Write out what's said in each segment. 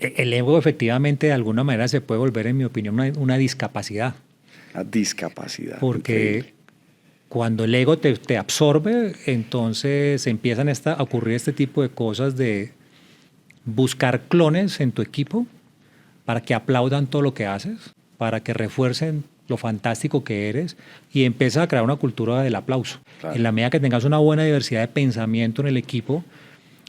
El ego efectivamente de alguna manera se puede volver, en mi opinión, una discapacidad. La discapacidad, Porque increíble. cuando el ego te absorbe, entonces empiezan a ocurrir este tipo de cosas de buscar clones en tu equipo para que aplaudan todo lo que haces, para que refuercen lo fantástico que eres y empiezas a crear una cultura del aplauso. En Claro. la medida que tengas una buena diversidad de pensamiento en el equipo,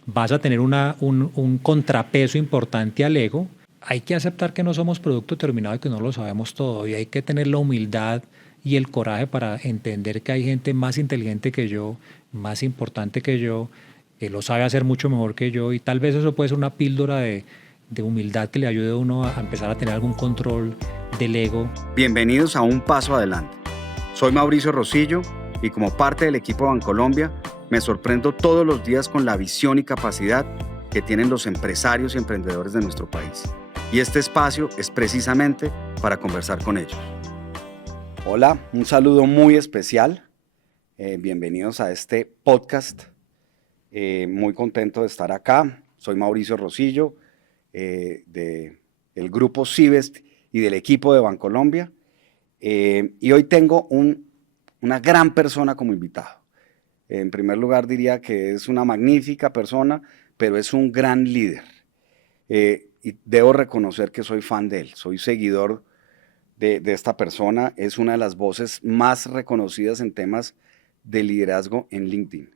vas a tener un contrapeso importante al ego. Hay que aceptar que no somos producto terminado y que no lo sabemos todo. Y hay que tener la humildad y el coraje para entender que hay gente más inteligente que yo, más importante que yo, que lo sabe hacer mucho mejor que yo. Y tal vez eso puede ser una píldora de humildad que le ayude a uno a empezar a tener algún control del ego. Bienvenidos a Un Paso Adelante. Soy Mauricio Rosillo y como parte del equipo Bancolombia me sorprendo todos los días con la visión y capacidad que tienen los empresarios y emprendedores de nuestro país. Y este espacio es precisamente para conversar con ellos. Hola, un saludo muy especial. Bienvenidos a este podcast. Muy contento de estar acá. Soy Mauricio Rosillo, del grupo Civest y del equipo de Bancolombia. Y hoy tengo una gran persona como invitado. En primer lugar diría que es una magnífica persona, pero es un gran líder. Y debo reconocer que soy fan de él, soy seguidor de esta persona. Es una de las voces más reconocidas en temas de liderazgo en LinkedIn.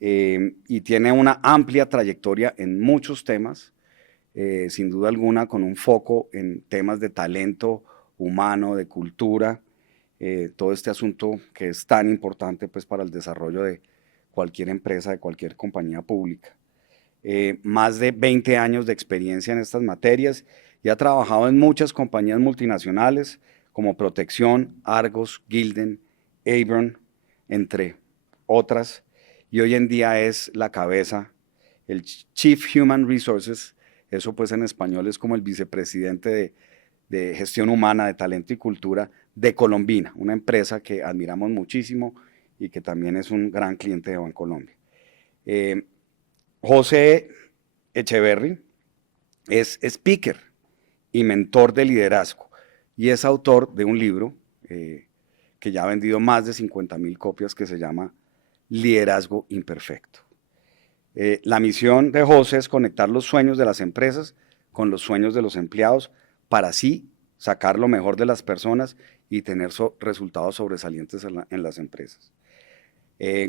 Y tiene una amplia trayectoria en muchos temas, sin duda alguna con un foco en temas de talento humano, de cultura, todo este asunto que es tan importante pues, para el desarrollo de cualquier empresa, de cualquier compañía pública. Más de 20 años de experiencia en estas materias y ha trabajado en muchas compañías multinacionales como Protección, Argos, Gilden, Avon, entre otras, y hoy en día es la cabeza, el Chief Human Resources, eso pues en español es como el vicepresidente de gestión humana, de talento y cultura de Colombina, una empresa que admiramos muchísimo y que también es un gran cliente de Bancolombia. José Echeverry es speaker y mentor de liderazgo y es autor de un libro que ya ha vendido más de 50,000 copias que se llama Liderazgo Imperfecto. La misión de José es conectar los sueños de las empresas con los sueños de los empleados para así sacar lo mejor de las personas y tener resultados sobresalientes en las empresas.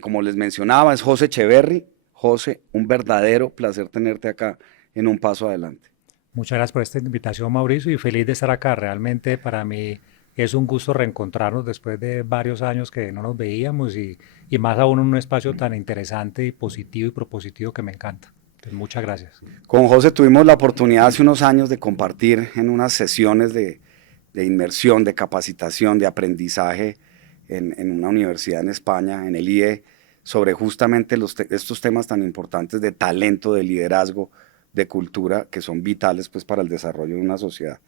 Como les mencionaba, es José Echeverry. José, un verdadero placer tenerte acá en Un Paso Adelante. Muchas gracias por esta invitación, Mauricio, y feliz de estar acá. Realmente para mí es un gusto reencontrarnos después de varios años que no nos veíamos y más aún en un espacio tan interesante y positivo y propositivo que me encanta. Entonces, muchas gracias. Con José tuvimos la oportunidad hace unos años de compartir en unas sesiones de inmersión, de capacitación, de aprendizaje en una universidad en España, en el IE, sobre justamente estos temas tan importantes de talento, de liderazgo, de cultura, que son vitales pues, para el desarrollo de una sociedad.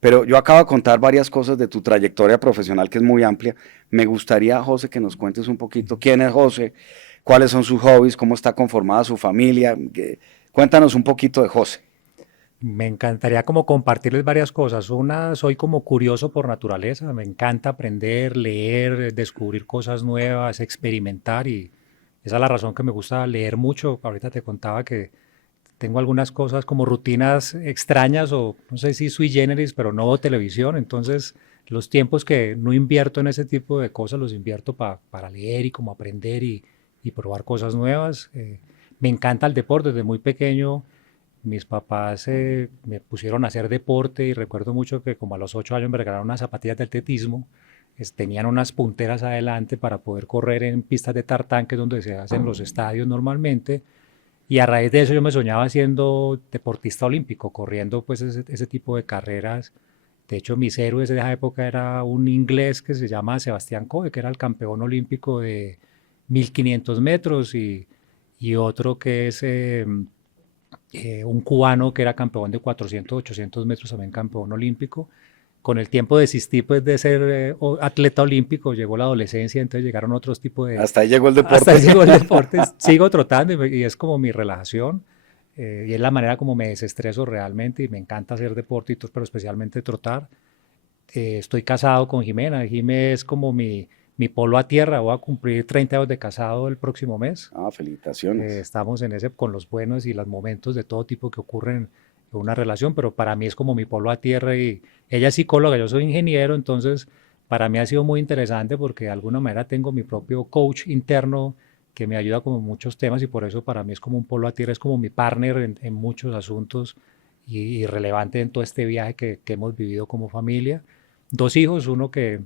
Pero yo acabo de contar varias cosas de tu trayectoria profesional que es muy amplia. Me gustaría, José, que nos cuentes un poquito quién es José, cuáles son sus hobbies, cómo está conformada su familia. Cuéntanos un poquito de José. Me encantaría como compartirles varias cosas. Una, soy como curioso por naturaleza, me encanta aprender, leer, descubrir cosas nuevas, experimentar y esa es la razón que me gusta leer mucho. Ahorita te contaba que tengo algunas cosas como rutinas extrañas o no sé si sui generis, pero no veo televisión, entonces los tiempos que no invierto en ese tipo de cosas los invierto para leer y como aprender y probar cosas nuevas. Me encanta el deporte desde muy pequeño. Mis papás me pusieron a hacer deporte y recuerdo mucho que como a los 8 años me regalaron unas zapatillas de atletismo. Tenían unas punteras adelante para poder correr en pistas de tartán, que es donde se hacen los estadios normalmente. Y a raíz de eso yo me soñaba siendo deportista olímpico, corriendo pues ese tipo de carreras. De hecho, mis héroes de esa época era un inglés que se llama Sebastián Coe, que era el campeón olímpico de 1500 metros, y otro que es un cubano que era campeón de 400, 800 metros, también campeón olímpico. Con el tiempo desistí pues de ser atleta olímpico, llegó la adolescencia, entonces llegaron otros tipos de... Hasta ahí llegó el deporte. Hasta ahí llegó el deporte, sigo trotando y es como mi relajación. y es la manera como me desestreso realmente y me encanta hacer deporte, pero especialmente trotar. Estoy casado con Jimena. Jimé es como mi polo a tierra. Voy a cumplir 30 años de casado el próximo mes. Ah, felicitaciones. Estamos en ese con los buenos y los momentos de todo tipo que ocurren en una relación, pero para mí es como mi polo a tierra y ella es psicóloga, yo soy ingeniero, entonces para mí ha sido muy interesante porque de alguna manera tengo mi propio coach interno que me ayuda con muchos temas y por eso para mí es como un polo a tierra, es como mi partner en muchos asuntos y relevante en todo este viaje que hemos vivido como familia. Dos hijos, uno que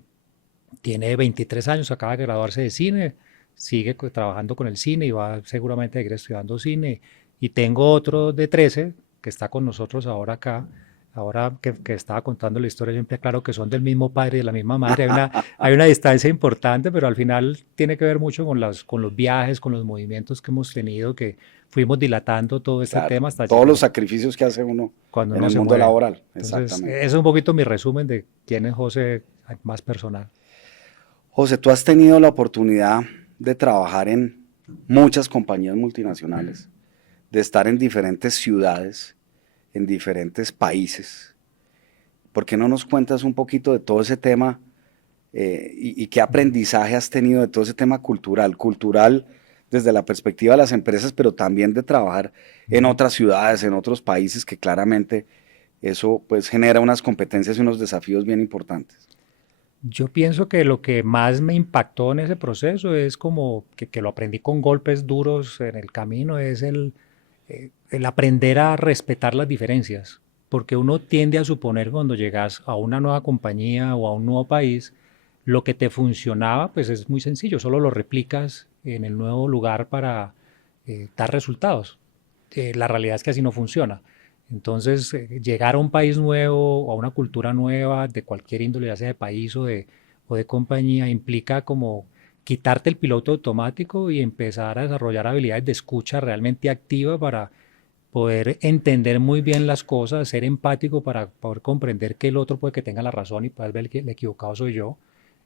tiene 23 años, acaba de graduarse de cine, sigue trabajando con el cine y va seguramente a seguir estudiando cine. Y tengo otro de 13 que está con nosotros ahora acá. Ahora que estaba contando la historia, yo siempre aclaro que son del mismo padre y de la misma madre. Hay una distancia importante, pero al final tiene que ver mucho con los viajes, con los movimientos que hemos tenido, que fuimos dilatando todo este Claro, tema hasta todos llegar los sacrificios que hace uno cuando en uno el se mundo mueve. laboral. Entonces, Exactamente. ese es un poquito mi resumen de quién es José más personal. José, tú has tenido la oportunidad de trabajar en muchas compañías multinacionales, de estar en diferentes ciudades, en diferentes países. ¿Por qué no nos cuentas un poquito de todo ese tema y qué aprendizaje has tenido de todo ese tema cultural? Cultural desde la perspectiva de las empresas, pero también de trabajar en otras ciudades, en otros países, que claramente eso pues genera unas competencias y unos desafíos bien importantes. Yo pienso que lo que más me impactó en ese proceso es como que lo aprendí con golpes duros en el camino, es el aprender a respetar las diferencias, porque uno tiende a suponer cuando llegas a una nueva compañía o a un nuevo país, lo que te funcionaba pues es muy sencillo, solo lo replicas en el nuevo lugar para dar resultados. La realidad es que así no funciona. Entonces, llegar a un país nuevo o a una cultura nueva de cualquier índole, ya sea de país o de compañía, implica como quitarte el piloto automático y empezar a desarrollar habilidades de escucha realmente activa para poder entender muy bien las cosas, ser empático para poder comprender que el otro puede que tenga la razón y puedes ver que el equivocado soy yo,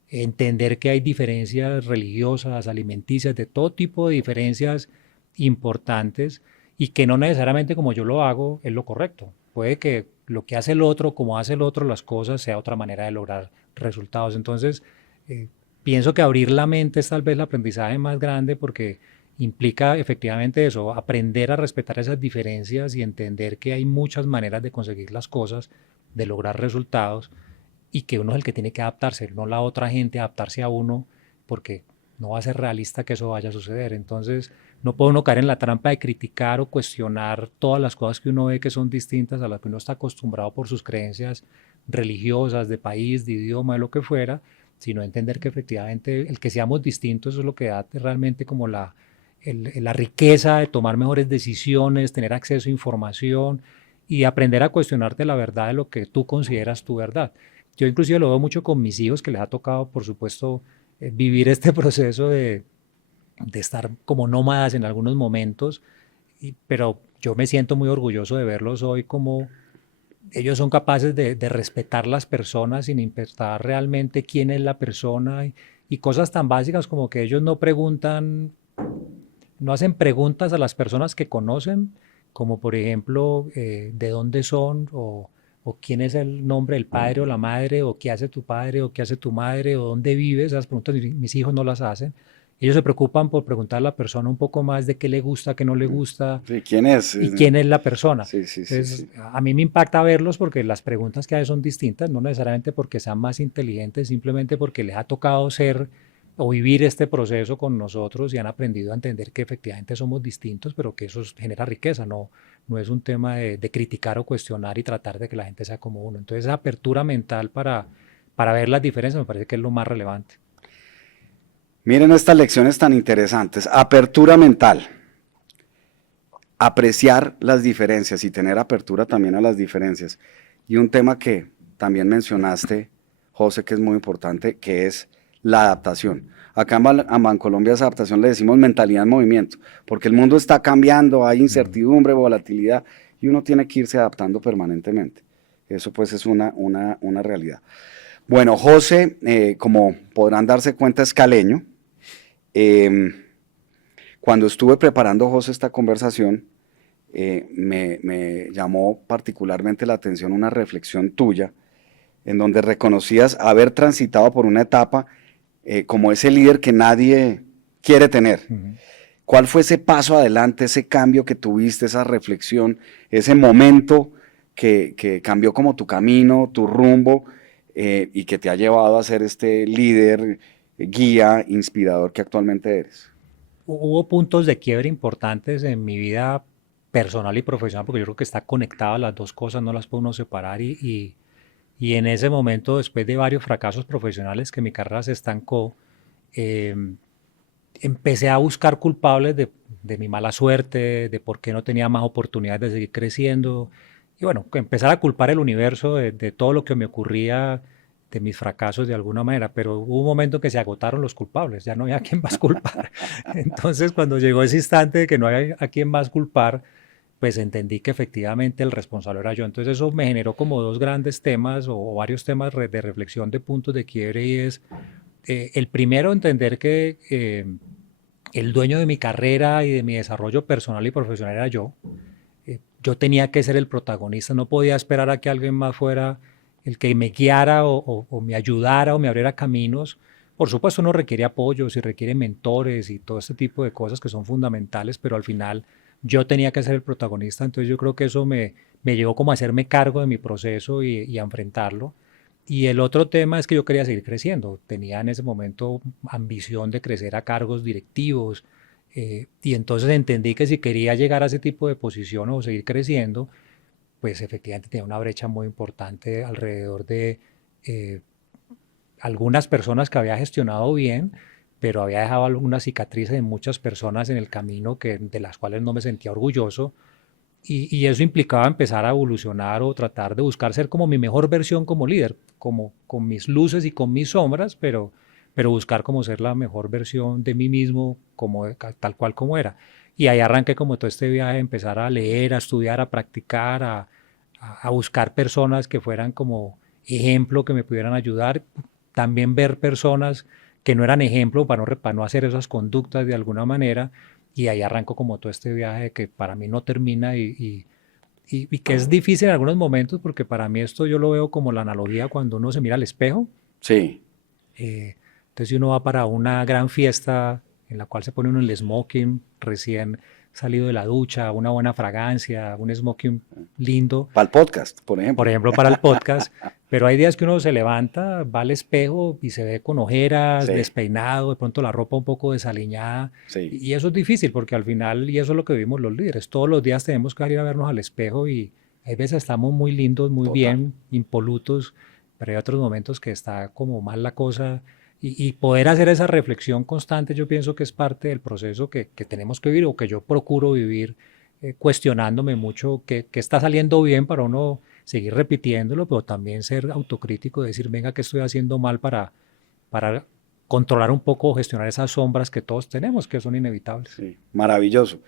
entender que hay diferencias religiosas, alimenticias, de todo tipo de diferencias importantes y que no necesariamente como yo lo hago es lo correcto. Puede que lo que hace el otro, como hace el otro las cosas, sea otra manera de lograr resultados. Entonces, eh, pienso que abrir la mente es tal vez el aprendizaje más grande porque implica efectivamente eso, aprender a respetar esas diferencias y entender que hay muchas maneras de conseguir las cosas, de lograr resultados y que uno es el que tiene que adaptarse, no la otra gente adaptarse a uno, porque no va a ser realista que eso vaya a suceder. Entonces, no puede uno caer en la trampa de criticar o cuestionar todas las cosas que uno ve que son distintas a las que uno está acostumbrado por sus creencias religiosas, de país, de idioma, de lo que fuera, sino entender que efectivamente el que seamos distintos es lo que da realmente como la riqueza de tomar mejores decisiones, tener acceso a información y aprender a cuestionarte la verdad de lo que tú consideras tu verdad. Yo inclusive lo veo mucho con mis hijos que les ha tocado, por supuesto, vivir este proceso de estar como nómadas en algunos momentos, pero yo me siento muy orgulloso de verlos hoy como ellos son capaces de respetar las personas sin importar realmente quién es la persona y cosas tan básicas como que ellos no preguntan, no hacen preguntas a las personas que conocen, como por ejemplo de dónde son o quién es el nombre del padre o la madre, o qué hace tu padre o qué hace tu madre, o dónde vives. Esas preguntas mis hijos no las hacen. Ellos se preocupan por preguntar a la persona un poco más de qué le gusta, qué no le gusta Sí, ¿quién es? y quién es la persona. Sí, sí, sí, Entonces, sí. a mí me impacta verlos porque las preguntas que hay son distintas, no necesariamente porque sean más inteligentes, simplemente porque les ha tocado ser o vivir este proceso con nosotros y han aprendido a entender que efectivamente somos distintos, pero que eso genera riqueza, no es un tema de criticar o cuestionar y tratar de que la gente sea como uno. Entonces, esa apertura mental para ver las diferencias me parece que es lo más relevante. Miren estas lecciones tan interesantes. Apertura mental. Apreciar las diferencias y tener apertura también a las diferencias. Y un tema que también mencionaste, José, que es muy importante, que es la adaptación. Acá en Bancolombia esa adaptación le decimos mentalidad en movimiento, porque el mundo está cambiando, hay incertidumbre, volatilidad, y uno tiene que irse adaptando permanentemente. Eso pues es una realidad. Bueno, José, como podrán darse cuenta, es caleño. Cuando estuve preparando, José, esta conversación, me llamó particularmente la atención una reflexión tuya en donde reconocías haber transitado por una etapa como ese líder que nadie quiere tener. Ujú. ¿Cuál fue ese paso adelante, ese cambio que tuviste, esa reflexión, ese momento que cambió como tu camino, tu rumbo y que te ha llevado a ser este líder, guía, inspirador que actualmente eres? Hubo puntos de quiebre importantes en mi vida personal y profesional, porque yo creo que está conectada las dos cosas, no las puede uno separar y en ese momento, después de varios fracasos profesionales que mi carrera se estancó, eh, empecé a buscar culpables de mi mala suerte, de por qué no tenía más oportunidades de seguir creciendo. Y bueno, empezar a culpar el universo de todo lo que me ocurría, de mis fracasos de alguna manera. Pero hubo un momento que se agotaron los culpables, ya no había a quién más culpar. Entonces, cuando llegó ese instante de que no había a quién más culpar, pues entendí que efectivamente el responsable era yo. Entonces eso me generó como dos grandes temas o varios temas de reflexión de puntos de quiebre y es el primero, entender que el dueño de mi carrera y de mi desarrollo personal y profesional era yo. Yo tenía que ser el protagonista, no podía esperar a que alguien más fuera el que me guiara o me ayudara o me abriera caminos. Por supuesto, uno requiere apoyos y requiere mentores y todo este tipo de cosas que son fundamentales, pero al final yo tenía que ser el protagonista, entonces yo creo que eso me llevó como a hacerme cargo de mi proceso y a enfrentarlo. Y el otro tema es que yo quería seguir creciendo. Tenía en ese momento ambición de crecer a cargos directivos. Y entonces entendí que si quería llegar a ese tipo de posición o seguir creciendo, pues efectivamente tenía una brecha muy importante alrededor de eh, algunas personas que había gestionado bien, pero había dejado algunas cicatrices en muchas personas en el camino de las cuales no me sentía orgulloso y eso implicaba empezar a evolucionar o tratar de buscar ser como mi mejor versión como líder, como con mis luces y con mis sombras, pero buscar como ser la mejor versión de mí mismo, como, tal cual como era. Y ahí arranqué como todo este viaje, empezar a leer, a estudiar, a practicar, a buscar personas que fueran como ejemplo, que me pudieran ayudar. También ver personas que no eran ejemplo para no hacer esas conductas de alguna manera y ahí arranco como todo este viaje que para mí no termina y que es difícil en algunos momentos porque para mí esto yo lo veo como la analogía cuando uno se mira al espejo. Sí, Entonces si uno va para una gran fiesta en la cual se pone uno el smoking recién salido de la ducha, una buena fragancia, un smoking lindo, para el podcast, por por ejemplo. ejemplo, para el podcast, pero hay días que uno se levanta, va al espejo y se ve con ojeras, Sí, despeinado, de pronto la ropa un poco desaliñada, sí, y eso es difícil porque al final, y eso es lo que vivimos los líderes, todos los días tenemos que salir a vernos al espejo y hay veces estamos muy lindos, muy total. bien, impolutos, pero hay otros momentos que está como mal la cosa. Y poder hacer esa reflexión constante, yo pienso que es parte del proceso que tenemos que vivir o que yo procuro vivir, cuestionándome mucho qué está saliendo bien para uno seguir repitiéndolo, pero también ser autocrítico, decir, venga, ¿qué estoy haciendo mal para controlar un poco o gestionar esas sombras que todos tenemos, que son inevitables? Sí, maravilloso.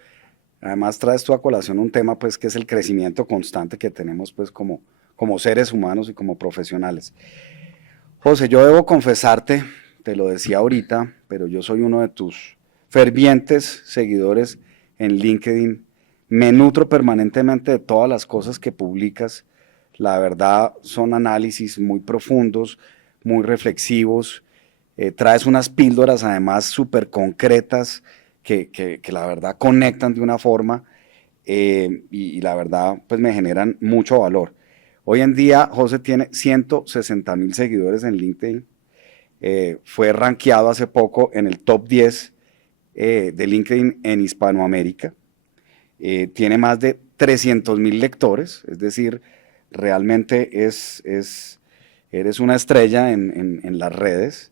Además traes tú a colación un tema pues que es el crecimiento constante que tenemos pues como seres humanos y como profesionales. José, yo debo confesarte, te lo decía ahorita, pero yo soy uno de tus fervientes seguidores en LinkedIn. Me nutro permanentemente de todas las cosas que publicas. La verdad son análisis muy profundos, muy reflexivos. Traes unas píldoras además súper concretas que la verdad conectan de una forma y la verdad pues me generan mucho valor. Hoy en día José tiene 160.000 seguidores en LinkedIn. Fue rankeado hace poco en el top 10 de LinkedIn en Hispanoamérica. Tiene más de 300.000 lectores, es decir, realmente eres una estrella en las redes.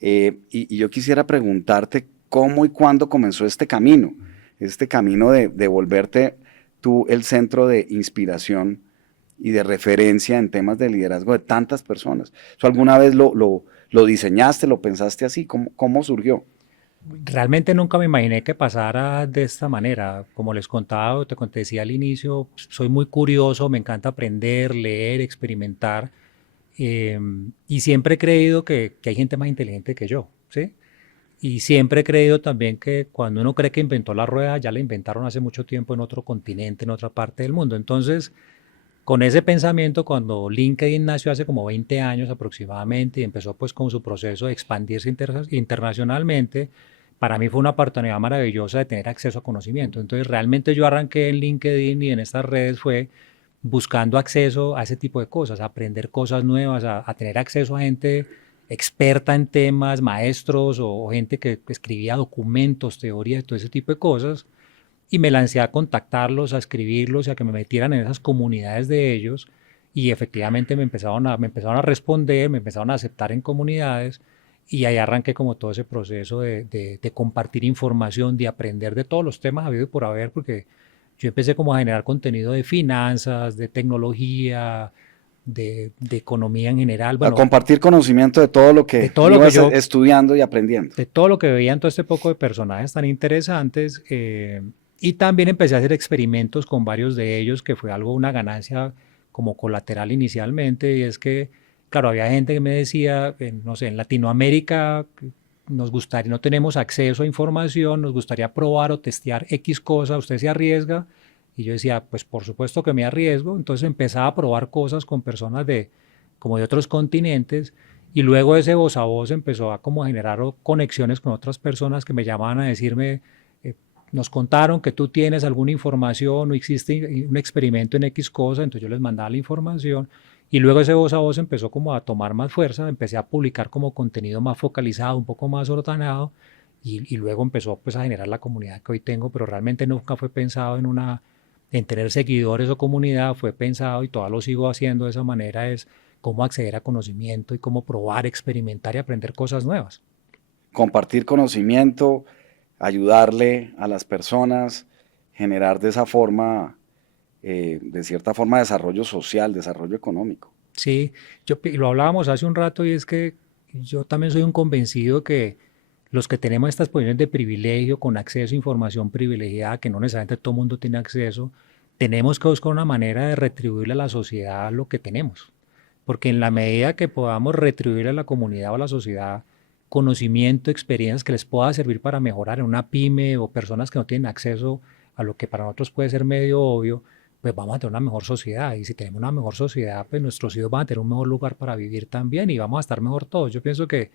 Y yo quisiera preguntarte cómo y cuándo comenzó este camino de volverte tú el centro de inspiración y de referencia en temas de liderazgo de tantas personas. ¿Eso alguna vez lo diseñaste, lo pensaste así? ¿Cómo surgió? Realmente nunca me imaginé que pasara de esta manera. Como les contaba, o te decía al inicio, soy muy curioso, me encanta aprender, leer, experimentar. Y siempre he creído que hay gente más inteligente que yo, ¿sí? Y siempre he creído también que cuando uno cree que inventó la rueda, ya la inventaron hace mucho tiempo en otro continente, en otra parte del mundo. Entonces, con ese pensamiento, cuando LinkedIn nació hace como 20 años aproximadamente y empezó pues con su proceso de expandirse internacionalmente, para mí fue una oportunidad maravillosa de tener acceso a conocimiento. Entonces, realmente yo arranqué en LinkedIn y en estas redes fue buscando acceso a ese tipo de cosas, a aprender cosas nuevas, a tener acceso a gente experta en temas, maestros o gente que escribía documentos, teorías, todo ese tipo de cosas. Y me lancé a contactarlos, a escribirlos y a que me metieran en esas comunidades de ellos. Y efectivamente me empezaron a responder, me empezaron a aceptar en comunidades. Y ahí arranqué como todo ese proceso de compartir información, de aprender de todos los temas habido y por haber, porque yo empecé como a generar contenido de finanzas, de tecnología, de economía en general, A bueno, compartir conocimiento de todo lo de que todo lo que ibas yo, estudiando y aprendiendo. de todo lo que veía en todo este poco de personajes tan interesantes. Y también empecé a hacer experimentos con varios de ellos, que fue algo, una ganancia como colateral inicialmente, y es que, claro, había gente que me decía, no sé, en Latinoamérica nos gustaría, no tenemos acceso a información, nos gustaría probar o testear X cosa, usted se arriesga. Y yo decía, pues por supuesto que me arriesgo. Entonces empezaba a probar cosas con personas como de otros continentes. Y luego ese voz a voz empezó a como generar conexiones con otras personas que me llamaban a decirme, eh, nos contaron que tú tienes alguna información o existe un experimento en X cosa, entonces yo les mandaba la información y luego ese voz a voz empezó como a tomar más fuerza, empecé a publicar como contenido más focalizado, un poco más ordenado y luego empezó pues a generar la comunidad que hoy tengo, pero realmente nunca fue pensado en tener seguidores o comunidad, fue pensado y todavía lo sigo haciendo de esa manera, es cómo acceder a conocimiento y cómo probar, experimentar y aprender cosas nuevas. Compartir conocimiento, ayudarle a las personas, generar de esa forma, de cierta forma, desarrollo social, desarrollo económico. Sí, lo hablábamos hace un rato y es que yo también soy un convencido que los que tenemos estas posiciones de privilegio, con acceso a información privilegiada, que no necesariamente todo el mundo tiene acceso, tenemos que buscar una manera de retribuirle a la sociedad lo que tenemos. Porque en la medida que podamos retribuir a la comunidad o a la sociedad conocimiento, experiencias que les pueda servir para mejorar en una pyme o personas que no tienen acceso a lo que para nosotros puede ser medio obvio, pues vamos a tener una mejor sociedad. Y si tenemos una mejor sociedad, pues nuestros hijos van a tener un mejor lugar para vivir también y vamos a estar mejor todos. Yo pienso que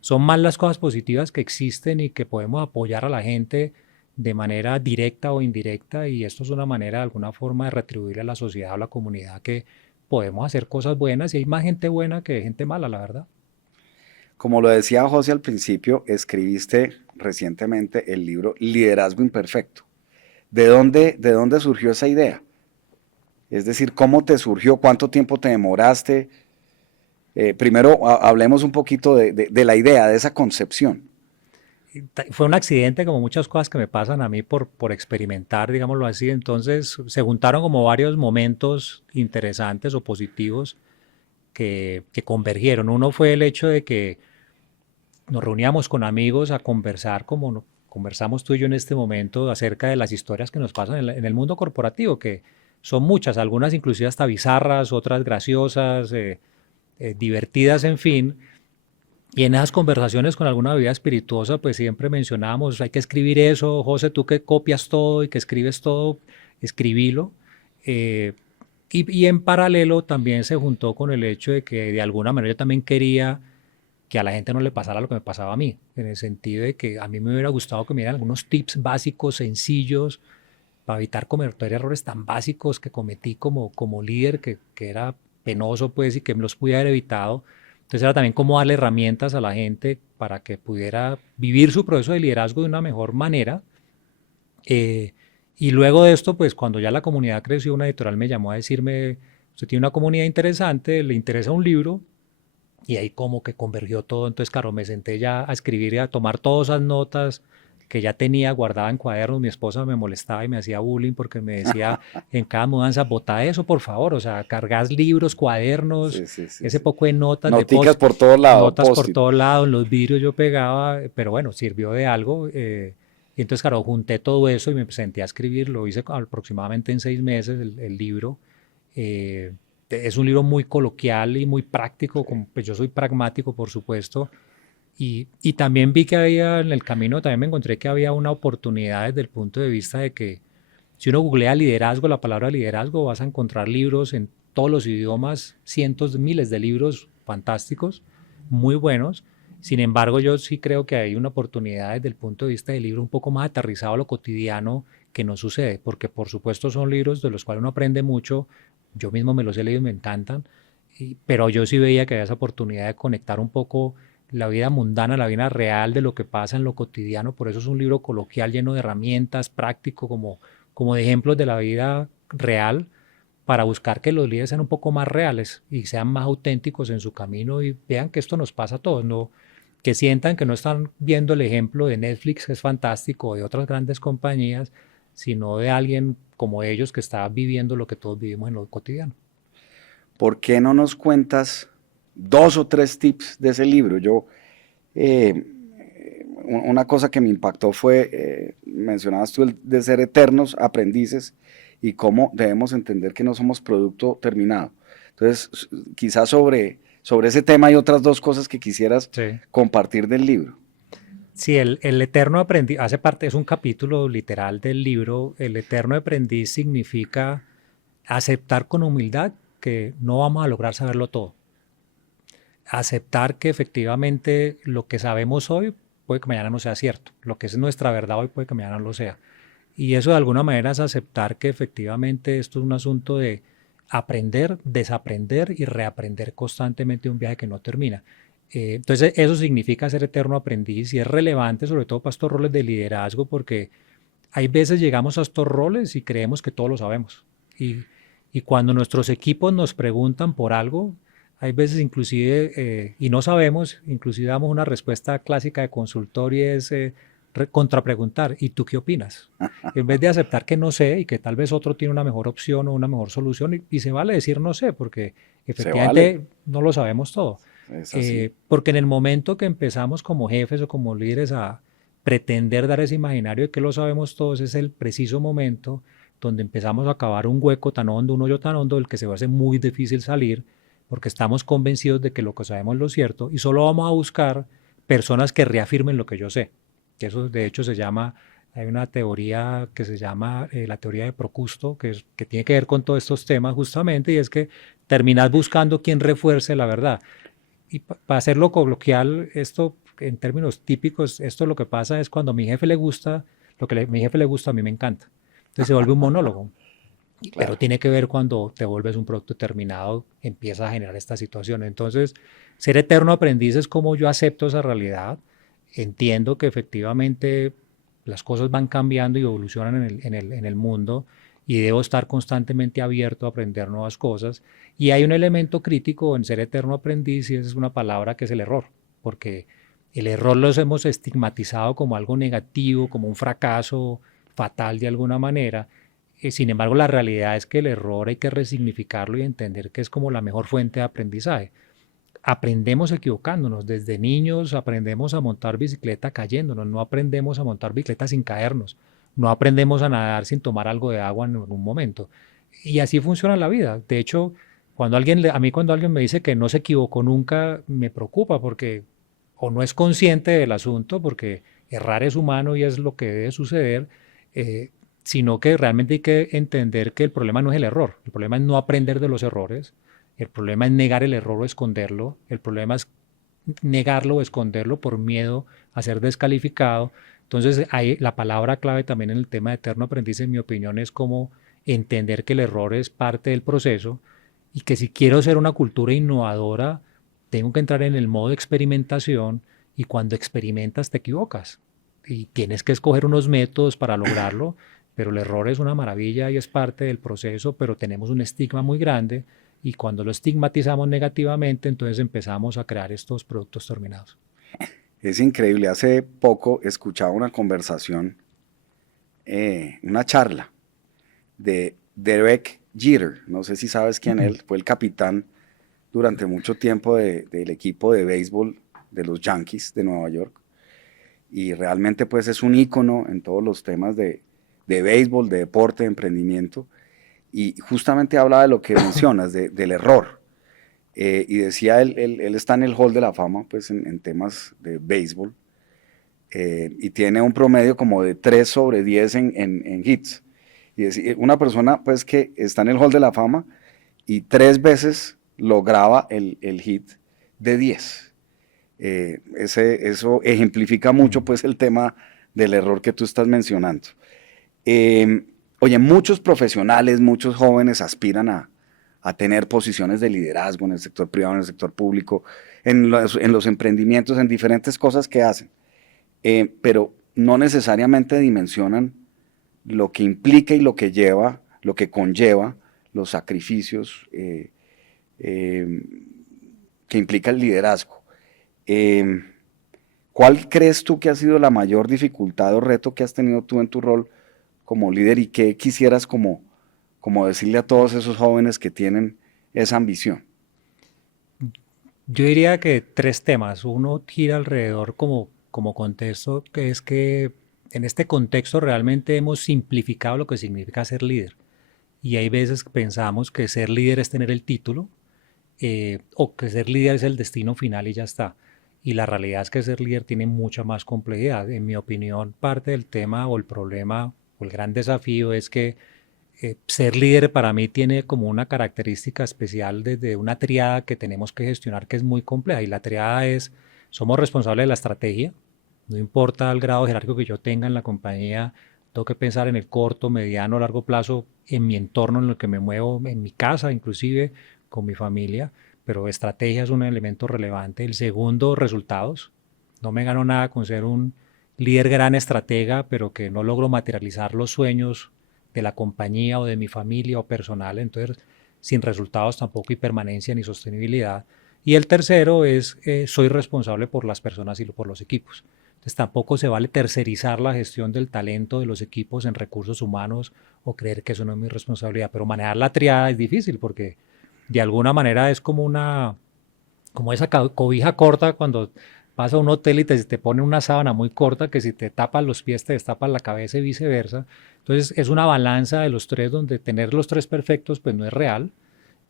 son más las cosas positivas que existen y que podemos apoyar a la gente de manera directa o indirecta y esto es una manera, de alguna forma, de retribuir a la sociedad o a la comunidad que podemos hacer cosas buenas y hay más gente buena que gente mala, la verdad. Como lo decía José al principio, escribiste recientemente el libro Liderazgo Imperfecto. ¿De dónde surgió esa idea? Es decir, ¿cómo te surgió? ¿Cuánto tiempo te demoraste? Primero, hablemos un poquito de la idea, de esa concepción. Fue un accidente como muchas cosas que me pasan a mí por experimentar, digámoslo así. Entonces se juntaron como varios momentos interesantes o positivos que convergieron. Uno fue el hecho de que nos reuníamos con amigos a conversar como conversamos tú y yo en este momento acerca de las historias que nos pasan en el mundo corporativo, que son muchas, algunas inclusive hasta bizarras, otras graciosas, divertidas, en fin. Y en esas conversaciones con alguna vida espirituosa, pues siempre mencionábamos, hay que escribir eso, José, tú que copias todo y que escribes todo, escribilo. Eh, y en paralelo también se juntó con el hecho de que de alguna manera yo también quería que a la gente no le pasara lo que me pasaba a mí, en el sentido de que a mí me hubiera gustado que me dieran algunos tips básicos, sencillos, para evitar cometer errores tan básicos que cometí como líder, que era penoso pues y que me los pude haber evitado. Entonces era también cómo darle herramientas a la gente para que pudiera vivir su proceso de liderazgo de una mejor manera. Eh, y luego de esto, pues cuando ya la comunidad creció, una editorial me llamó a decirme, usted tiene una comunidad interesante, le interesa un libro, y ahí como que convergió todo. Entonces, claro, me senté ya a escribir y a tomar todas esas notas que ya tenía guardada en cuadernos. Mi esposa me molestaba y me hacía bullying porque me decía en cada mudanza, bota eso, por favor. O sea, cargas libros, cuadernos, Sí, sí, sí, ese sí. poco de notas, de Noticas post, por todos lados, notas por post-it. todos lados, en los vidrios yo pegaba, pero bueno, sirvió de algo. Y entonces, claro, junté todo eso y me senté a escribir. Lo hice aproximadamente en 6 meses, el libro. Eh, es un libro muy coloquial y muy práctico, como, pues yo soy pragmático, por supuesto, Y también vi que había en el camino, también me encontré que había una oportunidad desde el punto de vista de que si uno googlea liderazgo, la palabra liderazgo, vas a encontrar libros en todos los idiomas, cientos de miles de libros fantásticos, muy buenos. Sin embargo, yo sí creo que hay una oportunidad desde el punto de vista del libro un poco más aterrizado a lo cotidiano que nos sucede, porque por supuesto son libros de los cuales uno aprende mucho, yo mismo me los he leído y me encantan, pero yo sí veía que había esa oportunidad de conectar un poco la vida mundana, la vida real de lo que pasa en lo cotidiano, por eso es un libro coloquial lleno de herramientas, práctico, como de ejemplos de la vida real, para buscar que los líderes sean un poco más reales y sean más auténticos en su camino y vean que esto nos pasa a todos, ¿no? Que sientan que no están viendo el ejemplo de Netflix, que es fantástico, o de otras grandes compañías, sino de alguien como ellos que está viviendo lo que todos vivimos en lo cotidiano. ¿Por qué no nos cuentas 2 o 3 tips de ese libro? Eh, una cosa que me impactó fue, mencionabas tú el de ser eternos aprendices y cómo debemos entender que no somos producto terminado. Entonces, quizás sobre ese tema hay otras 2 cosas que quisieras Sí. compartir del libro. Sí, el eterno aprendiz hace parte, es un capítulo literal del libro. El eterno aprendiz significa aceptar con humildad que no vamos a lograr saberlo todo. Aceptar que efectivamente lo que sabemos hoy puede que mañana no sea cierto. Lo que es nuestra verdad hoy puede que mañana no lo sea. Y eso de alguna manera es aceptar que efectivamente esto es un asunto de aprender, desaprender y reaprender constantemente un viaje que no termina. Entonces eso significa ser eterno aprendiz y es relevante sobre todo para estos roles de liderazgo porque hay veces llegamos a estos roles y creemos que todo lo sabemos. Y cuando nuestros equipos nos preguntan por algo, hay veces inclusive, y no sabemos, inclusive damos una respuesta clásica de consultor y es contrapreguntar, ¿y tú qué opinas? En vez de aceptar que no sé y que tal vez otro tiene una mejor opción o una mejor solución, y se vale decir no sé, porque Se vale, efectivamente no lo sabemos todo. es así. Porque en el momento que empezamos como jefes o como líderes a pretender dar ese imaginario de que lo sabemos todos, es el preciso momento donde empezamos a cavar un hueco tan hondo, un hoyo tan hondo, del que se va a hacer muy difícil salir, porque estamos convencidos de que lo que sabemos es lo cierto y solo vamos a buscar personas que reafirmen lo que yo sé. Que eso de hecho se llama, hay una teoría que se llama la teoría de Procusto, que tiene que ver con todos estos temas justamente, y es que terminas buscando quien refuerce la verdad. Y para hacerlo coloquial, esto en términos típicos, esto lo que pasa es cuando a mi jefe le gusta, mi jefe le gusta, a mí me encanta. Entonces se vuelve un monólogo. Pero Claro. tiene que ver cuando te vuelves un producto terminado, empiezas a generar esta situación. Entonces, ser eterno aprendiz es como yo acepto esa realidad, entiendo que efectivamente las cosas van cambiando y evolucionan en el mundo y debo estar constantemente abierto a aprender nuevas cosas. Y hay un elemento crítico en ser eterno aprendiz y esa es una palabra que es el error, porque el error los hemos estigmatizado como algo negativo, como un fracaso fatal de alguna manera. Sin embargo, la realidad es que el error hay que resignificarlo y entender que es como la mejor fuente de aprendizaje. Aprendemos equivocándonos, desde niños aprendemos a montar bicicleta cayéndonos, no aprendemos a montar bicicleta sin caernos, no aprendemos a nadar sin tomar algo de agua en un momento. Y así funciona la vida. De hecho, a mí cuando alguien me dice que no se equivocó nunca, me preocupa porque o no es consciente del asunto, porque errar es humano y es lo que debe suceder, eh, sino que realmente hay que entender que el problema no es el error, el problema es no aprender de los errores, el problema es negar el error o esconderlo, el problema es negarlo o esconderlo por miedo a ser descalificado. Entonces, la palabra clave también en el tema de eterno aprendiz, en mi opinión, es como entender que el error es parte del proceso y que si quiero ser una cultura innovadora, tengo que entrar en el modo de experimentación y cuando experimentas te equivocas y tienes que escoger unos métodos para lograrlo, pero el error es una maravilla y es parte del proceso, pero tenemos un estigma muy grande y cuando lo estigmatizamos negativamente, entonces empezamos a crear estos productos terminados. Es increíble. Hace poco escuchaba una conversación, una charla de Derek Jeter. No sé si sabes quién es. Fue el capitán durante mucho tiempo del equipo de béisbol de los Yankees de Nueva York. Y realmente pues es un ícono en todos los temas de béisbol, de deporte, de emprendimiento. Y justamente habla de lo que mencionas, del error. y decía, él está en el Hall de la Fama, pues en temas de béisbol, y tiene un promedio como de 3 sobre 10 en hits. Y decía, una persona pues que está en el Hall de la Fama y 3 veces lograba el hit de 10. Eso ejemplifica mucho Mm. pues el tema del error que tú estás mencionando. Eh, Oye, muchos profesionales, muchos jóvenes aspiran a tener posiciones de liderazgo en el sector privado, en el sector público, en los emprendimientos, en diferentes cosas que hacen, pero no necesariamente dimensionan lo que implica y lo que lleva, lo que conlleva los sacrificios que implica el liderazgo. Eh, ¿Cuál crees tú que ha sido la mayor dificultad o reto que has tenido tú en tu rol como líder y qué quisieras como decirle a todos esos jóvenes que tienen esa ambición? Yo diría que tres temas. Uno gira alrededor como contexto, que es que en este contexto realmente hemos simplificado lo que significa ser líder. Y hay veces que pensamos que ser líder es tener el título, o que ser líder es el destino final y ya está. Y la realidad es que ser líder tiene mucha más complejidad. En mi opinión, parte del tema o el problema o el gran desafío es que ser líder para mí tiene como una característica especial desde una triada que tenemos que gestionar que es muy compleja. Y la triada es, somos responsables de la estrategia, no importa el grado jerárquico que yo tenga en la compañía, tengo que pensar en el corto, mediano, largo plazo, en mi entorno, en el que me muevo, en mi casa, inclusive con mi familia, pero estrategia es un elemento relevante. El segundo, resultados. No me gano nada con ser un líder gran estratega, pero que no logro materializar los sueños de la compañía o de mi familia o personal. Entonces, sin resultados tampoco hay permanencia ni sostenibilidad. Y el tercero es, soy responsable por las personas y por los equipos. Entonces tampoco se vale tercerizar la gestión del talento de los equipos en recursos humanos o creer que eso no es mi responsabilidad. Pero manejar la triada es difícil porque de alguna manera es como esa cobija corta cuando vas a un hotel y te pone una sábana muy corta que si te tapas los pies te destapas la cabeza y viceversa. Entonces es una balanza de los tres donde tener los tres perfectos pues no es real,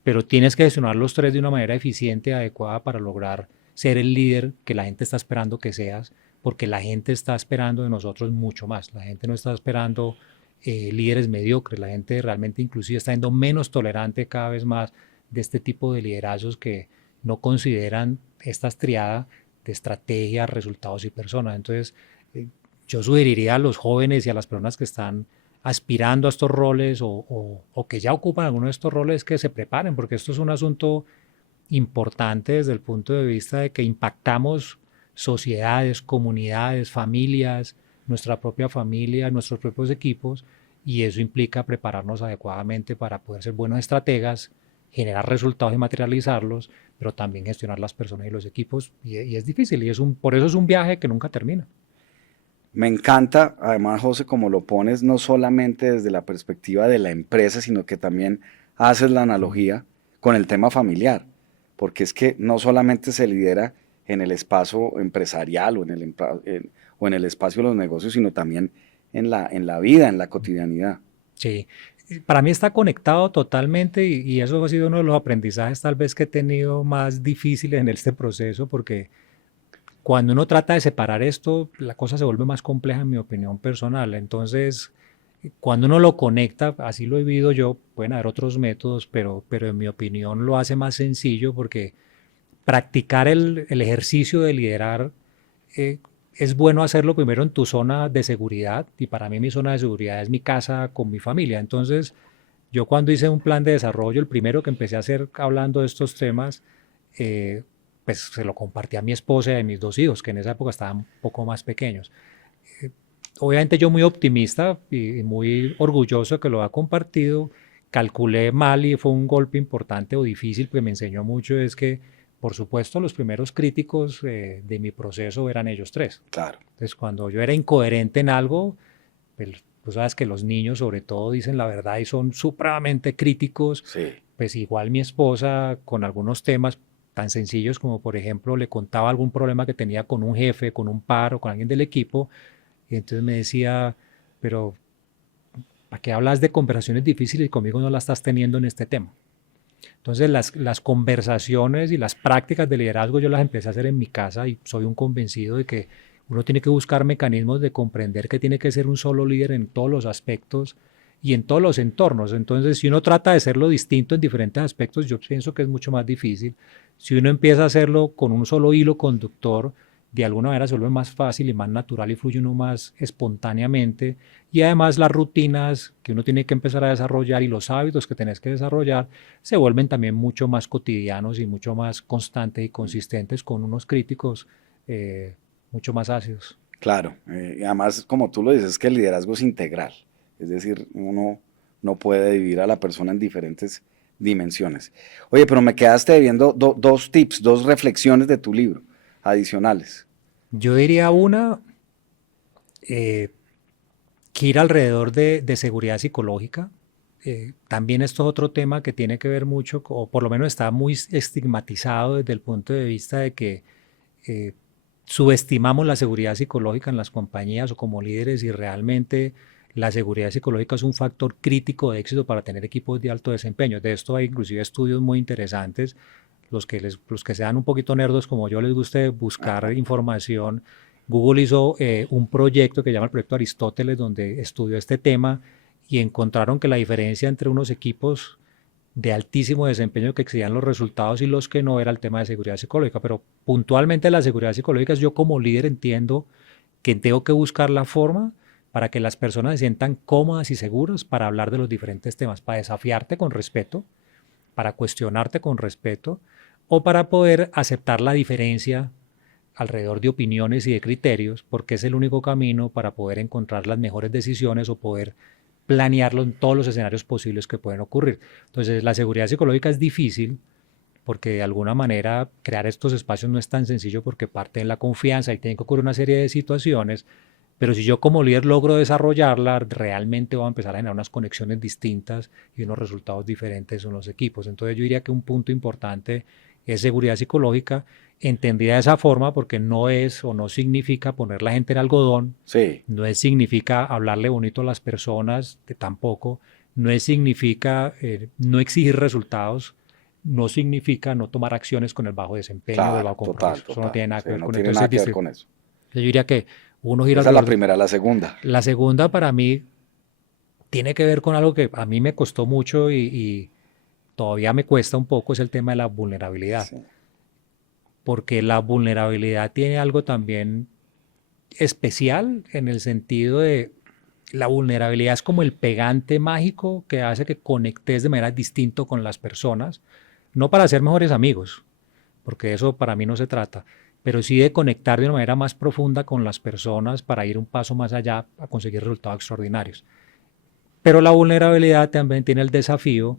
pero tienes que gestionar los tres de una manera eficiente, adecuada para lograr ser el líder que la gente está esperando que seas, porque la gente está esperando de nosotros mucho más. La gente no está esperando líderes mediocres, la gente realmente inclusive está siendo menos tolerante cada vez más de este tipo de liderazgos que no consideran estas triadas de estrategia, resultados y personas. Entonces, eh, yo sugeriría a los jóvenes y a las personas que están aspirando a estos roles o que ya ocupan alguno de estos roles que se preparen, porque esto es un asunto importante desde el punto de vista de que impactamos sociedades, comunidades, familias, nuestra propia familia, nuestros propios equipos, y eso implica prepararnos adecuadamente para poder ser buenos estrategas, generar resultados y materializarlos, pero también gestionar las personas y los equipos, y es difícil, por eso es un viaje que nunca termina. Me encanta, además, José, como lo pones, no solamente desde la perspectiva de la empresa, sino que también haces la Mm. analogía con el tema familiar, porque es que no solamente se lidera en el espacio empresarial o en el espacio de los negocios, sino también en la vida, en la cotidianidad. Sí, para mí está conectado totalmente y eso ha sido uno de los aprendizajes tal vez que he tenido más difíciles en este proceso porque cuando uno trata de separar esto, la cosa se vuelve más compleja en mi opinión personal. Entonces, cuando uno lo conecta, así lo he vivido yo, pueden haber otros métodos, pero en mi opinión lo hace más sencillo porque practicar el ejercicio de liderar eh, es bueno hacerlo primero en tu zona de seguridad y para mí mi zona de seguridad es mi casa con mi familia. Entonces, yo cuando hice un plan de desarrollo, el primero que empecé a hacer hablando de estos temas, eh, pues se lo compartí a mi esposa y a mis dos hijos, que en esa época estaban un poco más pequeños. Eh, Obviamente yo muy optimista y muy orgulloso que lo ha compartido, calculé mal y fue un golpe importante o difícil porque me enseñó mucho, es que por supuesto los primeros críticos de mi proceso eran ellos tres. Claro, Entonces cuando yo era incoherente en algo, pues, tú sabes que los niños sobre todo dicen la verdad y son supremamente críticos, sí. pues igual mi esposa con algunos temas tan sencillos como por ejemplo le contaba algún problema que tenía con un jefe, con un par o con alguien del equipo, y entonces me decía, pero ¿para qué hablas de conversaciones difíciles y conmigo no las estás teniendo en este tema? Entonces las conversaciones y las prácticas de liderazgo yo las empecé a hacer en mi casa y soy un convencido de que uno tiene que buscar mecanismos de comprender que tiene que ser un solo líder en todos los aspectos y en todos los entornos. Entonces, si uno trata de hacerlo distinto en diferentes aspectos, yo pienso que es mucho más difícil. Si uno empieza a hacerlo con un solo hilo conductor, de alguna manera se vuelve más fácil y más natural y fluye uno más espontáneamente. Y además las rutinas que uno tiene que empezar a desarrollar y los hábitos que tenés que desarrollar se vuelven también mucho más cotidianos y mucho más constantes y consistentes con unos críticos mucho más ácidos. Claro, y además, como tú lo dices, es que el liderazgo es integral. Es decir, uno no puede dividir a la persona en diferentes dimensiones. Oye, pero me quedaste debiendo dos tips, dos reflexiones de tu libro adicionales. Yo diría una, eh, que ir alrededor de seguridad psicológica. También esto es otro tema que tiene que ver mucho, o por lo menos está muy estigmatizado desde el punto de vista de que eh, subestimamos la seguridad psicológica en las compañías o como líderes y realmente la seguridad psicológica es un factor crítico de éxito para tener equipos de alto desempeño. De esto hay inclusive estudios muy interesantes. Los que sean un poquito nerdos como yo les guste buscar información. Google hizo un proyecto que se llama el proyecto Aristóteles, donde estudió este tema y encontraron que la diferencia entre unos equipos de altísimo desempeño que exigían los resultados y los que no era el tema de seguridad psicológica. Pero puntualmente la seguridad psicológica es yo como líder entiendo que tengo que buscar la forma para que las personas se sientan cómodas y seguras para hablar de los diferentes temas, para desafiarte con respeto, para cuestionarte con respeto o para poder aceptar la diferencia alrededor de opiniones y de criterios, porque es el único camino para poder encontrar las mejores decisiones o poder planearlo en todos los escenarios posibles que pueden ocurrir. Entonces, la seguridad psicológica es difícil porque de alguna manera crear estos espacios no es tan sencillo porque parte de la confianza y tiene que ocurrir una serie de situaciones, pero si yo como líder logro desarrollarla, realmente voy a empezar a generar unas conexiones distintas y unos resultados diferentes en los equipos. Entonces yo diría que un punto importante es seguridad psicológica, entendida de esa forma, porque no es o no significa poner la gente en algodón, Sí, no es significa hablarle bonito a las personas, tampoco, no es significa no exigir resultados, no significa no tomar acciones con el bajo desempeño o el claro, bajo total, compromiso. Eso no total. tiene nada Sí, que ver no con tiene esto. nada que ver con eso. Yo diría que uno gira Esa es la alrededor de... primera. La segunda. La segunda para mí tiene que ver con algo que a mí me costó mucho y todavía me cuesta un poco, es el tema de la vulnerabilidad. Sí. Porque la vulnerabilidad tiene algo también especial en el sentido de la vulnerabilidad es como el pegante mágico que hace que conectes de manera distinta con las personas, no para ser mejores amigos, porque eso para mí no se trata, pero sí de conectar de una manera más profunda con las personas para ir un paso más allá a conseguir resultados extraordinarios. Pero la vulnerabilidad también tiene el desafío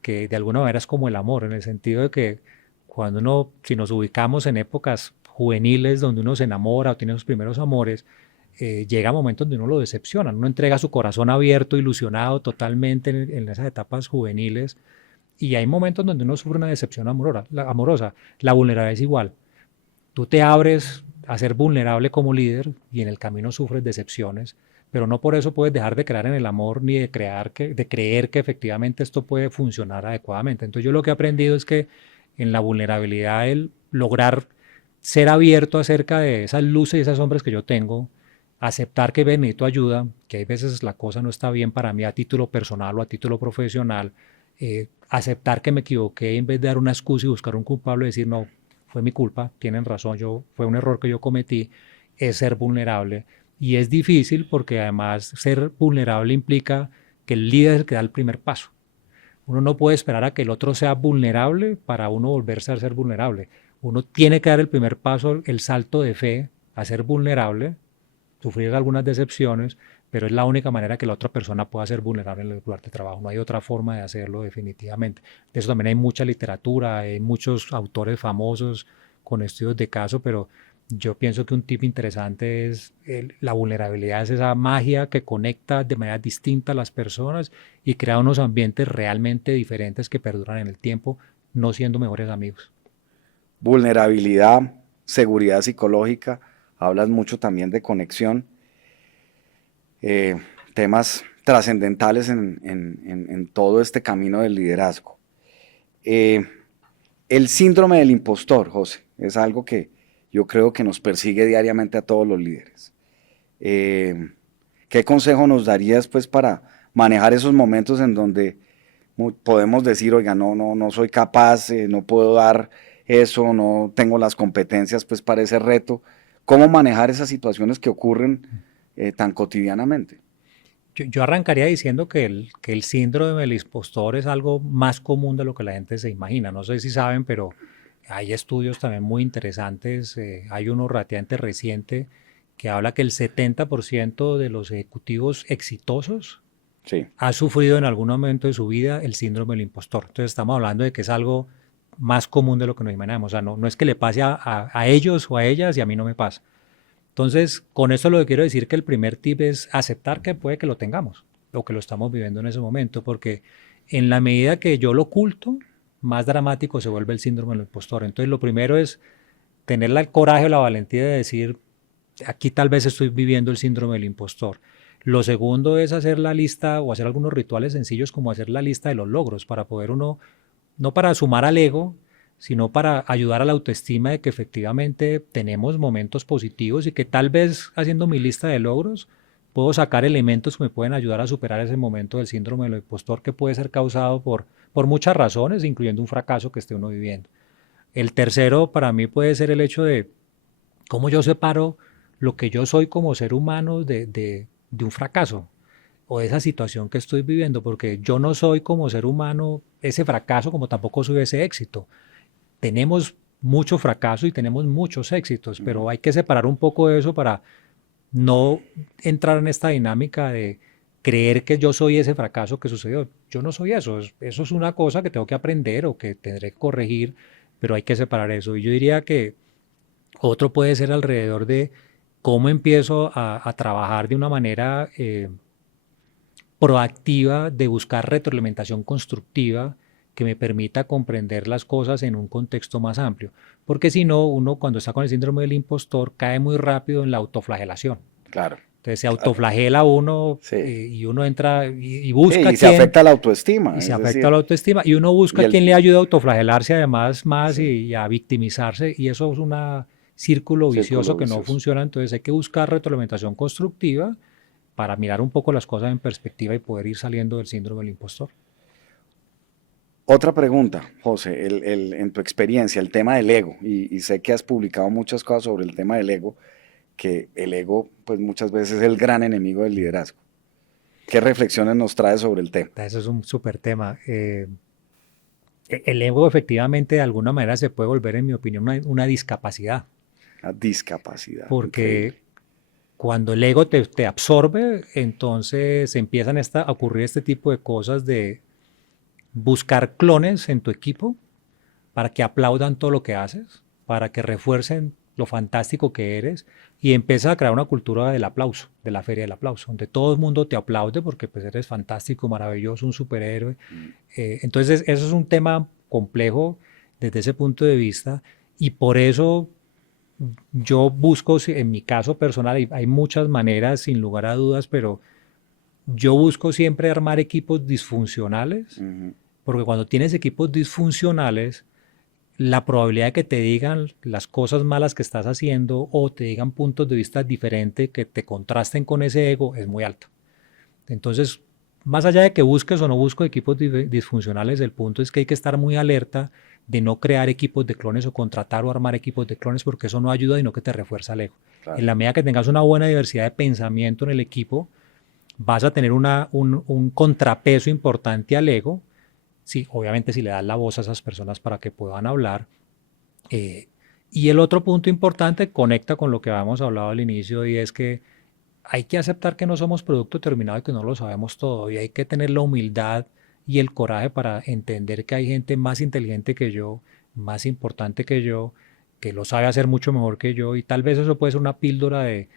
que de alguna manera es como el amor, en el sentido de que cuando uno, si nos ubicamos en épocas juveniles donde uno se enamora o tiene sus primeros amores, llega momentos donde uno lo decepciona, uno entrega su corazón abierto, ilusionado totalmente en esas etapas juveniles y hay momentos donde uno sufre una decepción amorosa. La vulnerabilidad es igual. Tú te abres a ser vulnerable como líder y en el camino sufres decepciones, pero no por eso puedes dejar de creer en el amor ni de creer que efectivamente esto puede funcionar adecuadamente. Entonces yo lo que he aprendido es que en la vulnerabilidad el lograr ser abierto acerca de esas luces y esas sombras que yo tengo, aceptar que necesito ayuda, que hay veces la cosa no está bien para mí a título personal o a título profesional, aceptar que me equivoqué en vez de dar una excusa y buscar un culpable y decir, no, fue mi culpa, tienen razón, fue un error que yo cometí, es ser vulnerable. Y es difícil porque además ser vulnerable implica que el líder es el que da el primer paso. Uno no puede esperar a que el otro sea vulnerable para uno volverse a ser vulnerable. Uno tiene que dar el primer paso, el salto de fe a ser vulnerable, sufrir algunas decepciones, pero es la única manera que la otra persona pueda ser vulnerable en el lugar de trabajo. No hay otra forma de hacerlo definitivamente. De eso también hay mucha literatura, hay muchos autores famosos con estudios de caso, pero yo pienso que un tip interesante es la vulnerabilidad, es esa magia que conecta de manera distinta a las personas y crea unos ambientes realmente diferentes que perduran en el tiempo, no siendo mejores amigos. Vulnerabilidad, seguridad psicológica. Hablas mucho también de conexión. Temas trascendentales en todo este camino del liderazgo. El síndrome del impostor, José, es algo que yo creo que nos persigue diariamente a todos los líderes. ¿Qué consejo nos darías pues para manejar esos momentos en donde podemos decir, oiga, no soy capaz, no puedo dar eso, no tengo las competencias pues para ese reto? ¿Cómo manejar esas situaciones que ocurren tan cotidianamente? Yo arrancaría diciendo que el síndrome del impostor es algo más común de lo que la gente se imagina. No sé si saben, pero hay estudios también muy interesantes. Hay uno relativamente reciente que habla que el 70% de los ejecutivos exitosos Sí. ha sufrido en algún momento de su vida el síndrome del impostor. Entonces estamos hablando de que es algo más común de lo que nos imaginamos. O sea, no es que le pase a ellos o a ellas y a mí no me pasa. Entonces, con esto lo que quiero decir que el primer tip es aceptar que puede que lo tengamos o que lo estamos viviendo en ese momento, porque en la medida que yo lo oculto, más dramático se vuelve el síndrome del impostor. Entonces, lo primero es tener el coraje o la valentía de decir, aquí tal vez estoy viviendo el síndrome del impostor. Lo segundo es hacer la lista o hacer algunos rituales sencillos como hacer la lista de los logros para poder uno, no para sumar al ego, sino para ayudar a la autoestima de que efectivamente tenemos momentos positivos y que tal vez haciendo mi lista de logros puedo sacar elementos que me pueden ayudar a superar ese momento del síndrome del impostor que puede ser causado por muchas razones, incluyendo un fracaso que esté uno viviendo. El tercero para mí puede ser el hecho de cómo yo separo lo que yo soy como ser humano de un fracaso o de esa situación que estoy viviendo, porque yo no soy como ser humano ese fracaso como tampoco soy ese éxito. Tenemos mucho fracaso y tenemos muchos éxitos, pero hay que separar un poco de eso para no entrar en esta dinámica de creer que yo soy ese fracaso que sucedió. Yo no soy eso, eso es una cosa que tengo que aprender o que tendré que corregir, pero hay que separar eso. Y yo diría que otro puede ser alrededor de cómo empiezo a trabajar de una manera proactiva de buscar retroalimentación constructiva que me permita comprender las cosas en un contexto más amplio. Porque si no, uno cuando está con el síndrome del impostor cae muy rápido en la autoflagelación. Claro. Entonces se autoflagela uno Sí. Y uno entra y Sí, busca y se quién, afecta la autoestima. y se es afecta decir, la autoestima y uno busca y el- quién le ayuda a autoflagelarse además más Sí. y a victimizarse y eso es un círculo vicioso Círculo que no vicioso. funciona. Entonces hay que buscar retroalimentación constructiva para mirar un poco las cosas en perspectiva y poder ir saliendo del síndrome del impostor. Otra pregunta, José, en tu experiencia, el tema del ego, y sé que has publicado muchas cosas sobre el tema del ego, que el ego, pues muchas veces es el gran enemigo del liderazgo. ¿Qué reflexiones nos trae sobre el tema? Eso es un súper tema. El ego efectivamente de alguna manera se puede volver, en mi opinión, una discapacidad, La discapacidad, porque increíble. cuando el ego te absorbe, entonces empiezan a ocurrir este tipo de cosas de buscar clones en tu equipo para que aplaudan todo lo que haces, para que refuercen lo fantástico que eres y empieza a crear una cultura del aplauso, de la feria del aplauso, donde todo el mundo te aplaude porque pues eres fantástico, maravilloso, un superhéroe. Entonces eso es un tema complejo desde ese punto de vista y por eso yo busco, en mi caso personal, hay muchas maneras sin lugar a dudas, pero yo busco siempre armar equipos disfuncionales, Ujú. porque cuando tienes equipos disfuncionales, la probabilidad de que te digan las cosas malas que estás haciendo o te digan puntos de vista diferentes que te contrasten con ese ego es muy alta. Entonces, más allá de que busques o no busques equipos disfuncionales, el punto es que hay que estar muy alerta de no crear equipos de clones o contratar o armar equipos de clones porque eso no ayuda, sino que te refuerza el ego. Claro. En la medida que tengas una buena diversidad de pensamiento en el equipo, vas a tener un contrapeso importante al ego. Sí, obviamente si le das la voz a esas personas para que puedan hablar. Y el otro punto importante conecta con lo que habíamos hablado al inicio y es que hay que aceptar que no somos producto terminado y que no lo sabemos todo y hay que tener la humildad y el coraje para entender que hay gente más inteligente que yo, más importante que yo, que lo sabe hacer mucho mejor que yo y tal vez eso puede ser una píldora de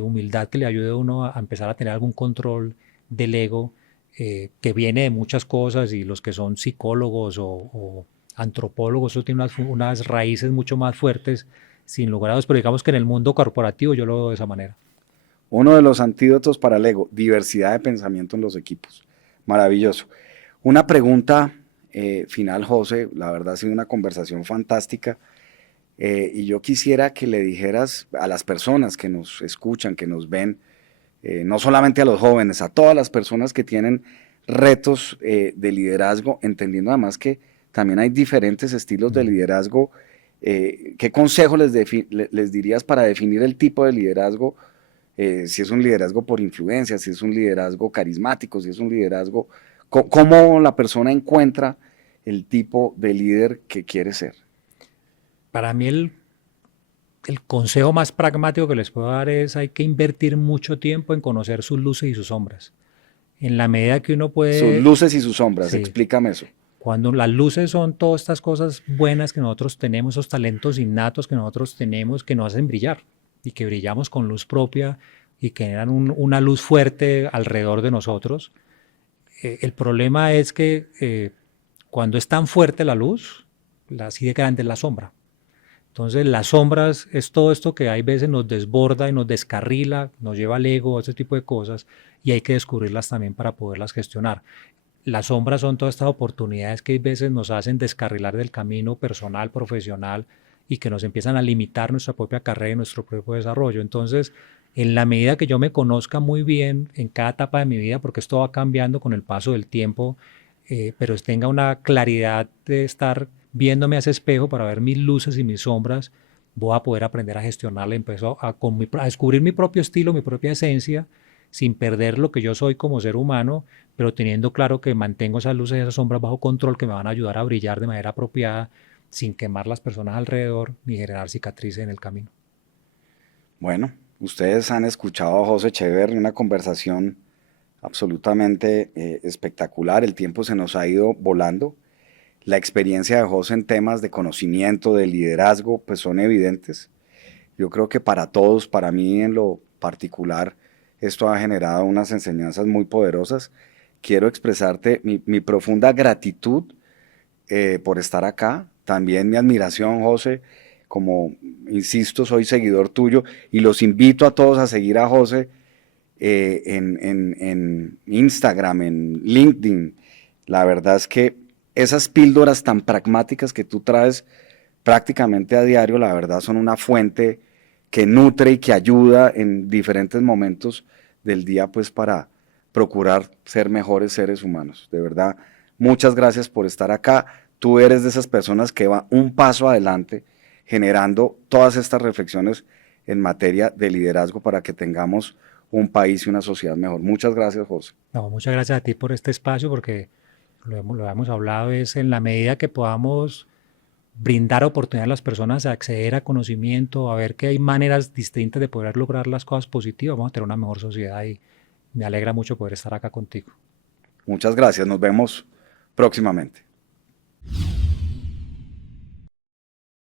humildad que le ayude a uno a empezar a tener algún control del ego que viene de muchas cosas y los que son psicólogos o antropólogos, eso tiene unas raíces mucho más fuertes sin lugar a dudas, pero digamos que en el mundo corporativo yo lo veo de esa manera. Uno de los antídotos para el ego, diversidad de pensamiento en los equipos. Maravilloso. Una pregunta final, José, la verdad ha sido una conversación fantástica. Y yo quisiera que le dijeras a las personas que nos escuchan, que nos ven, no solamente a los jóvenes, a todas las personas que tienen retos de liderazgo, entendiendo además que también hay diferentes estilos de liderazgo. ¿Qué consejo les dirías para definir el tipo de liderazgo? Si es un liderazgo por influencia, si es un liderazgo carismático, si es un liderazgo... ¿Cómo la persona encuentra el tipo de líder que quiere ser? Para mí el consejo más pragmático que les puedo dar es hay que invertir mucho tiempo en conocer sus luces y sus sombras. En la medida que uno Sus puede, luces y sus sombras, sí, explícame eso. cuando las luces son todas estas cosas buenas que nosotros tenemos, esos talentos innatos que nosotros tenemos que nos hacen brillar y que brillamos con luz propia y que generan una luz fuerte alrededor de nosotros. El problema es que cuando es tan fuerte la luz, así de grande es la sombra. Entonces las sombras es todo esto que hay veces nos desborda y nos descarrila, nos lleva al ego, ese tipo de cosas, y hay que descubrirlas también para poderlas gestionar. Las sombras son todas estas oportunidades que a veces nos hacen descarrilar del camino personal, profesional y que nos empiezan a limitar nuestra propia carrera y nuestro propio desarrollo. Entonces, en la medida que yo me conozca muy bien en cada etapa de mi vida, porque esto va cambiando con el paso del tiempo, pero tenga una claridad de estar viéndome a ese espejo para ver mis luces y mis sombras, voy a poder aprender a gestionarla, empiezo a descubrir mi propio estilo, mi propia esencia, sin perder lo que yo soy como ser humano, pero teniendo claro que mantengo esas luces y esas sombras bajo control que me van a ayudar a brillar de manera apropiada, sin quemar las personas alrededor ni generar cicatrices en el camino. Bueno, ustedes han escuchado a José Echeverry, una conversación absolutamente espectacular. El tiempo se nos ha ido volando. La experiencia de José en temas de conocimiento, de liderazgo, pues son evidentes. Yo creo que para todos, para mí en lo particular, esto ha generado unas enseñanzas muy poderosas. Quiero expresarte mi profunda gratitud por estar acá. También mi admiración, José, como insisto, soy seguidor tuyo y los invito a todos a seguir a José en Instagram, en LinkedIn. La verdad es que esas píldoras tan pragmáticas que tú traes prácticamente a diario, la verdad son una fuente que nutre y que ayuda en diferentes momentos del día, pues para procurar ser mejores seres humanos. De verdad, muchas gracias por estar acá. Tú eres de esas personas que va un paso adelante generando todas estas reflexiones en materia de liderazgo para que tengamos un país y una sociedad mejor. Muchas gracias, José. No, muchas gracias a ti por este espacio, porque lo hemos hablado, es en la medida que podamos brindar oportunidad a las personas a acceder a conocimiento, a ver que hay maneras distintas de poder lograr las cosas positivas, vamos a tener una mejor sociedad y me alegra mucho poder estar acá contigo. Muchas gracias, nos vemos próximamente.